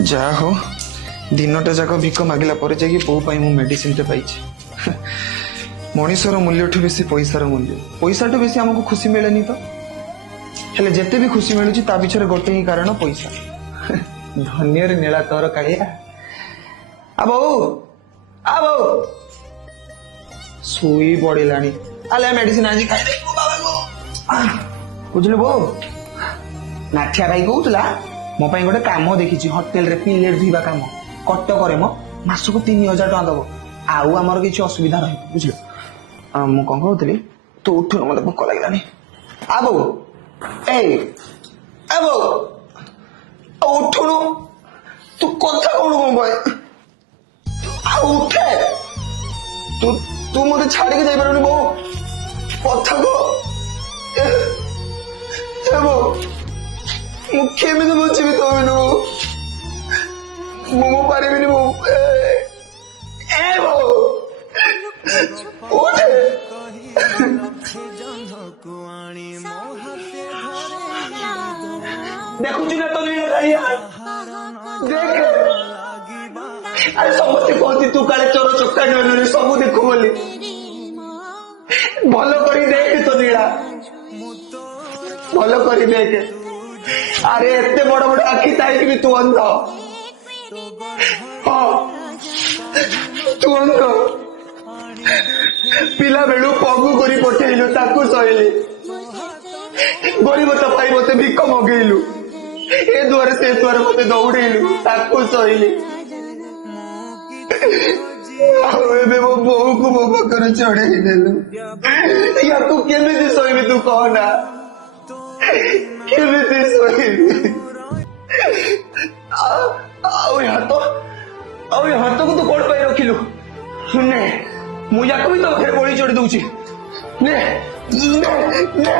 जा हो दिनटा जाक भिक मागिला पर जाकि बो पाई मु मेडिसिन टे पाइछि मनीषर मूल्य ठू बेसी पैसार मूल्य पैसा ठू बेसी हमको खुशी मिलेनी तो हेले जेते भी खुशी मिलुची ता पिछरे गोटे ही कारण पैसा धन्यर नीला तोर कालिया आ बो सुई पड़िलानी आले मेडिसिन आज खाई दे बाबा को बुझले बो नाठिया भाई कहूला मो पाई गोटे काम देखी होटेल रे प्लेट धुइबा काम कटक रे मो मासको 3000 टका दबो आउ हमर किछि असुविधा रही बुझलो मु कौन कहूली तू उठ मत भोक लगे आबो ए आबो उठुनु तू कथा कौन कौन भाई उठे तू तू मत छाड़ के जाई पारुनी बो कथा को एबो मु केमिति बचिबि तो बिनु मु पारिबिनी बो एबो उठे देखुची ना तो नहीं देख अरे समस्ते कहती तू काले चोर चक्का नहीं सब देखु बोली भल करी देख तो नीला भल करी देख अरे एते बड़ बड़ आखि ताई भी तू अंध हाँ तू अंध पिला बेलू पगु करी पठेलु ताकू सहिली गरीबता पाई मते भिक मगेलु ए द्वार से द्वार मते दौड़ेलु ताकू सहिली एबे वो बोहू को मो पाखरे चढ़ेई देलु या तू केमिति सहिबी तू कहना केमिति सहिबी आउ यहाँ तो को तू कोड पाई रखिलु सुने मु याको भी तो फिर गोली चढ़ दूची ने ने